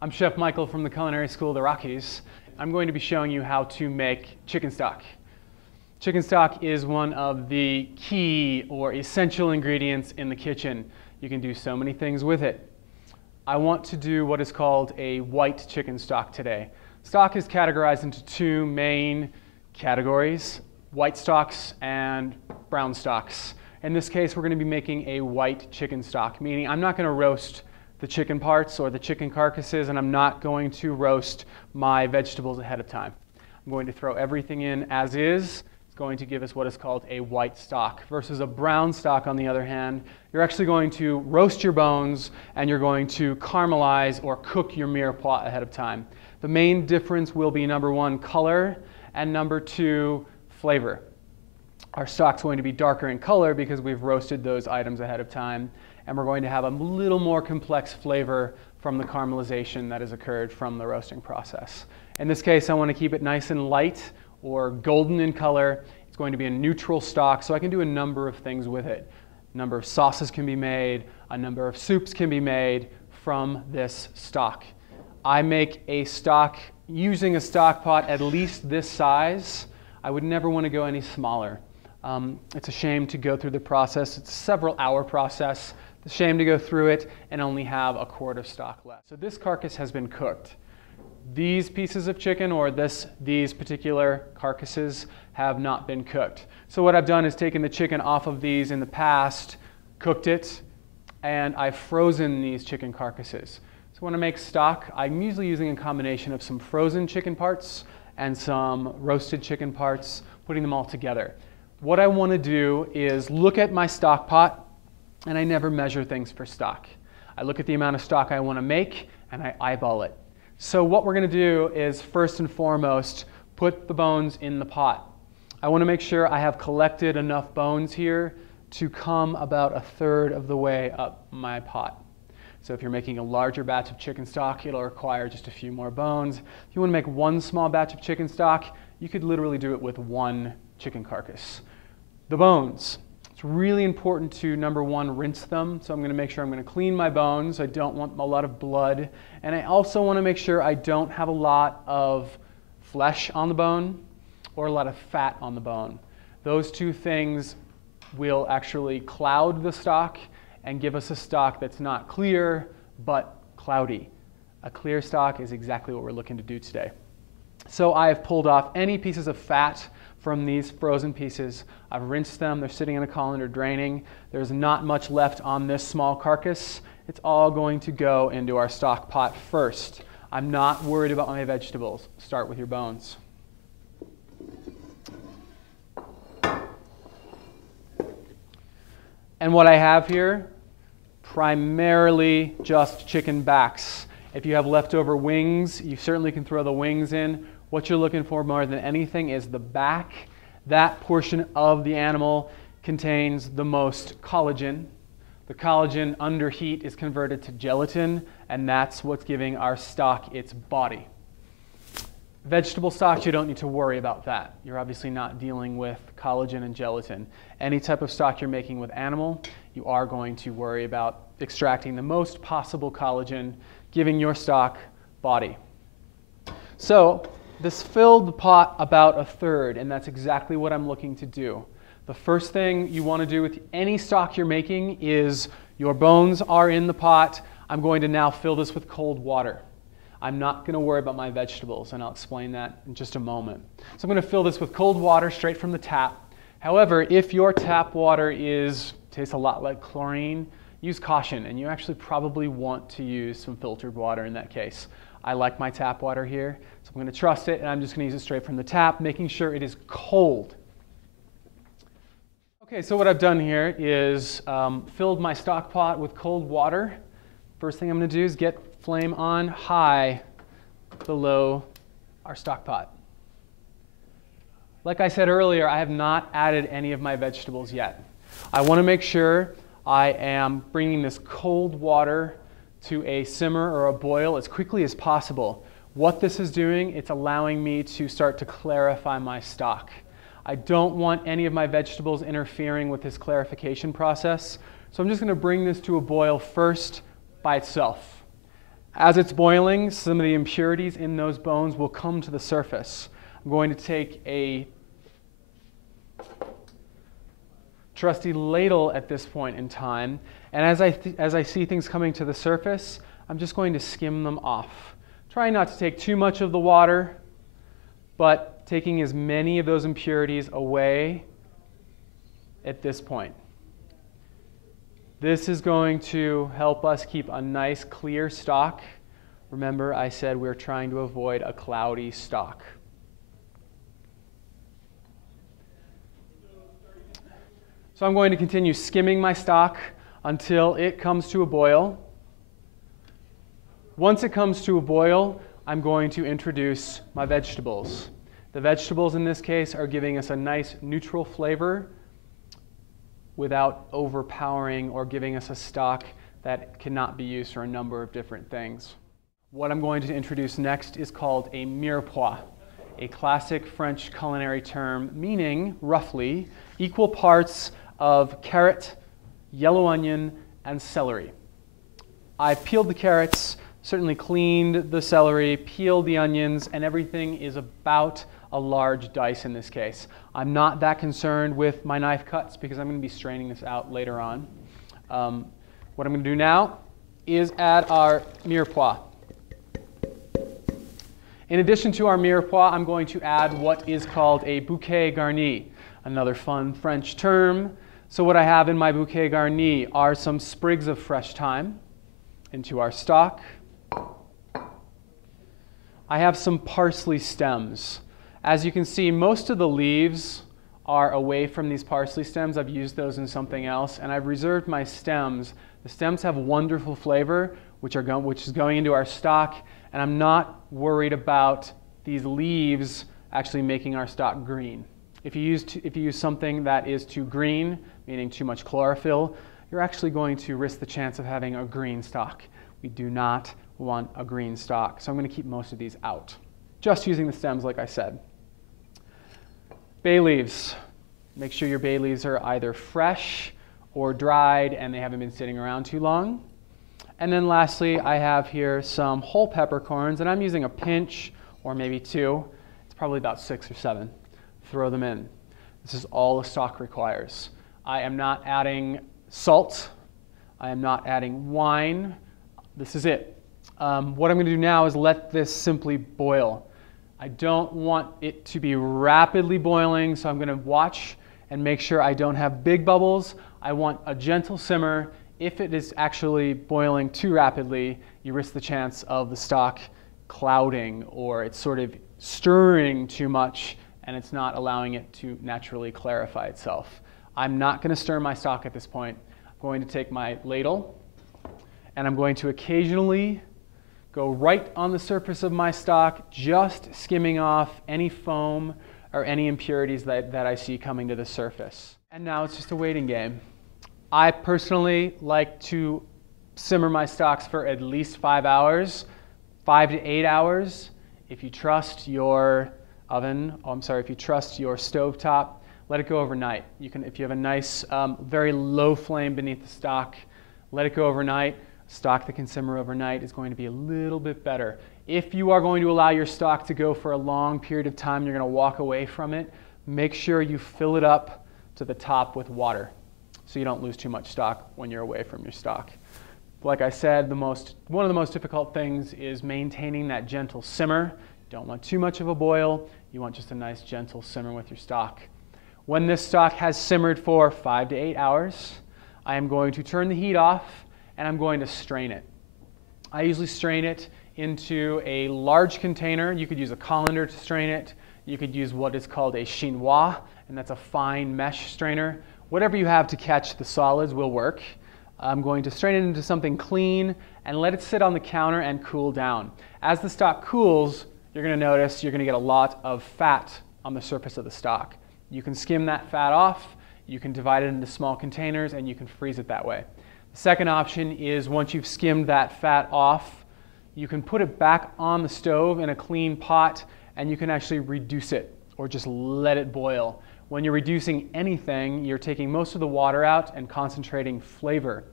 I'm Chef Michael from the Culinary School of the Rockies. I'm going to be showing you how to make chicken stock. Chicken stock is one of the key or essential ingredients in the kitchen. You can do so many things with it. I want to do what is called a white chicken stock today. Stock is categorized into two main categories, white stocks and brown stocks. In this case, we're going to be making a white chicken stock, meaning I'm not going to roast the chicken parts or the chicken carcasses, and I'm not going to roast my vegetables ahead of time. I'm going to throw everything in as is. It's going to give us what is called a white stock. Versus a brown stock, on the other hand, you're actually going to roast your bones and you're going to caramelize or cook your mirepoix ahead of time. The main difference will be number one, color, and number two, flavor. Our stock's going to be darker in color because we've roasted those items ahead of time, and we're going to have a little more complex flavor from the caramelization that has occurred from the roasting process. In this case, I want to keep it nice and light or golden in color. It's going to be a neutral stock, so I can do a number of things with it. A number of sauces can be made, a number of soups can be made from this stock. I make a stock using a stock pot at least this size. I would never want to go any smaller. It's a shame to go through the process. It's a several-hour process. It's a shame to go through it and only have a quart of stock left. So this carcass has been cooked. These pieces of chicken or these particular carcasses have not been cooked. So what I've done is taken the chicken off of these in the past, cooked it, and I've frozen these chicken carcasses. So when I make stock, I'm usually using a combination of some frozen chicken parts and some roasted chicken parts, putting them all together. What I want to do is look at my stock pot, and I never measure things for stock. I look at the amount of stock I want to make, and I eyeball it. So what we're going to do is, first and foremost, put the bones in the pot. I want to make sure I have collected enough bones here to come about a third of the way up my pot. So if you're making a larger batch of chicken stock, it'll require just a few more bones. If you want to make one small batch of chicken stock, you could literally do it with one chicken carcass. The bones. It's really important to, number one, rinse them. So I'm going to make sure I'm going to clean my bones. I don't want a lot of blood. And I also want to make sure I don't have a lot of flesh on the bone or a lot of fat on the bone. Those two things will actually cloud the stock and give us a stock that's not clear but cloudy. A clear stock is exactly what we're looking to do today. So I have pulled off any pieces of fat from these frozen pieces. I've rinsed them. They're sitting in a colander draining. There's not much left on this small carcass. It's all going to go into our stock pot first. I'm not worried about my vegetables. Start with your bones. And what I have here, primarily just chicken backs. If you have leftover wings, you certainly can throw the wings in. What you're looking for more than anything is the back. That portion of the animal contains the most collagen. The collagen under heat is converted to gelatin, and that's what's giving our stock its body. Vegetable stocks, you don't need to worry about that. You're obviously not dealing with collagen and gelatin. Any type of stock you're making with animal, you are going to worry about extracting the most possible collagen, giving your stock body. So this filled the pot about a third, and that's exactly what I'm looking to do. The first thing you want to do with any stock you're making is your bones are in the pot. I'm going to now fill this with cold water. I'm not going to worry about my vegetables, and I'll explain that in just a moment. So I'm going to fill this with cold water straight from the tap. However, if your tap water tastes a lot like chlorine, use caution, and you actually probably want to use some filtered water in that case. I like my tap water here, so I'm going to trust it, and I'm just going to use it straight from the tap, making sure it is cold. Okay, so what I've done here is filled my stock pot with cold water. First thing I'm going to do is get flame on high below our stock pot. Like I said earlier, I have not added any of my vegetables yet. I want to make sure I am bringing this cold water to a simmer or a boil as quickly as possible. What this is doing, it's allowing me to start to clarify my stock. I don't want any of my vegetables interfering with this clarification process, so I'm just going to bring this to a boil first by itself. As it's boiling, some of the impurities in those bones will come to the surface. I'm going to take a trusty ladle at this point in time, and as I see things coming to the surface, I'm just going to skim them off. Try not to take too much of the water, but taking as many of those impurities away at this point. This is going to help us keep a nice clear stock. Remember, I said we're trying to avoid a cloudy stock. So I'm going to continue skimming my stock until it comes to a boil. Once it comes to a boil, I'm going to introduce my vegetables. The vegetables in this case are giving us a nice neutral flavor without overpowering or giving us a stock that cannot be used for a number of different things. What I'm going to introduce next is called a Mirepoix, a classic French culinary term meaning, roughly, equal parts of carrot, yellow onion, and celery. I've peeled the carrots, certainly cleaned the celery, peeled the onions, and everything is about a large dice in this case. I'm not that concerned with my knife cuts because I'm going to be straining this out later on. What I'm going to do now is add our Mirepoix. In addition to our Mirepoix, I'm going to add what is called a bouquet garni, another fun French term. So what I have in my bouquet garni are some sprigs of fresh thyme into our stock. I have some parsley stems. As you can see, most of the leaves are away from these parsley stems. I've used those in something else, and I've reserved my stems. The stems have wonderful flavor, which is going into our stock, and I'm not worried about these leaves actually making our stock green. If you use something that is too green, meaning too much chlorophyll, you're actually going to risk the chance of having a green stock. We do not want a green stock, so I'm going to keep most of these out, just using the stems like I said. Bay leaves. Make sure your bay leaves are either fresh or dried and they haven't been sitting around too long. And then lastly, I have here some whole peppercorns, and I'm using a pinch or maybe two. It's probably about 6 or 7. Throw them in. This is all a stock requires. I am not adding salt. I am not adding wine. This is it. What I'm going to do now is let this simply boil. I don't want it to be rapidly boiling, so I'm going to watch and make sure I don't have big bubbles. I want a gentle simmer. If it is actually boiling too rapidly, you risk the chance of the stock clouding, or it's sort of stirring too much and it's not allowing it to naturally clarify itself. I'm not going to stir my stock at this point. I'm going to take my ladle and I'm going to occasionally go right on the surface of my stock, just skimming off any foam or any impurities that I see coming to the surface. And now it's just a waiting game. I personally like to simmer my stocks for at least 5 hours, 5 to 8 hours. If you trust your if you trust your stovetop, let it go overnight. If you have a nice, very low flame beneath the stock, let it go overnight. Stock that can simmer overnight is going to be a little bit better. If you are going to allow your stock to go for a long period of time, you're going to walk away from it, make sure you fill it up to the top with water so you don't lose too much stock when you're away from your stock. Like I said, one of the most difficult things is maintaining that gentle simmer. You don't want too much of a boil. You want just a nice gentle simmer with your stock. When this stock has simmered for 5 to 8 hours, I am going to turn the heat off and I'm going to strain it. I usually strain it into a large container. You could use a colander to strain it. You could use what is called a chinois, and that's a fine mesh strainer. Whatever you have to catch the solids will work. I'm going to strain it into something clean and let it sit on the counter and cool down. As the stock cools, you're going to notice you're going to get a lot of fat on the surface of the stock. You can skim that fat off, you can divide it into small containers, and you can freeze it that way. The second option is once you've skimmed that fat off, you can put it back on the stove in a clean pot and you can actually reduce it or just let it boil. When you're reducing anything, you're taking most of the water out and concentrating flavor.